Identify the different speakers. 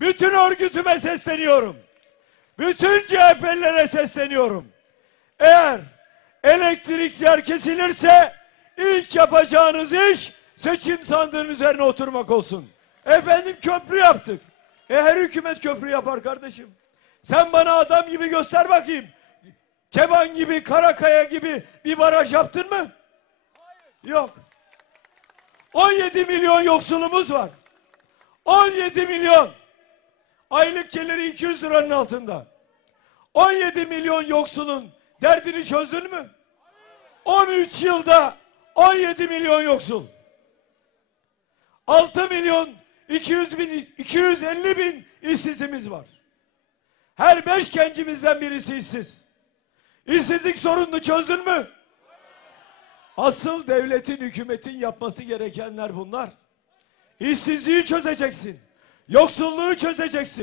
Speaker 1: Bütün örgütüme sesleniyorum. Bütün CHP'lilere sesleniyorum. Eğer elektrikler kesilirse ilk yapacağınız iş seçim sandığının üzerine oturmak olsun. Efendim köprü yaptık. E her hükümet köprü yapar kardeşim. Sen bana adam gibi göster bakayım. Keban gibi, Karakaya gibi bir baraj yaptın mı? Yok. 17 milyon yoksulumuz var. 17 milyon. Aylık geliri 200 liranın altında. 17 milyon yoksulun derdini çözdün mü? 13 yılda 17 milyon yoksul. 6 milyon 200 bin 250 bin işsizimiz var. Her beş gencimizden birisi işsiz. İşsizlik sorununu çözdün mü? Asıl devletin, hükümetin yapması gerekenler bunlar. İşsizliği çözeceksin.
Speaker 2: Yoksulluğu çözeceksin.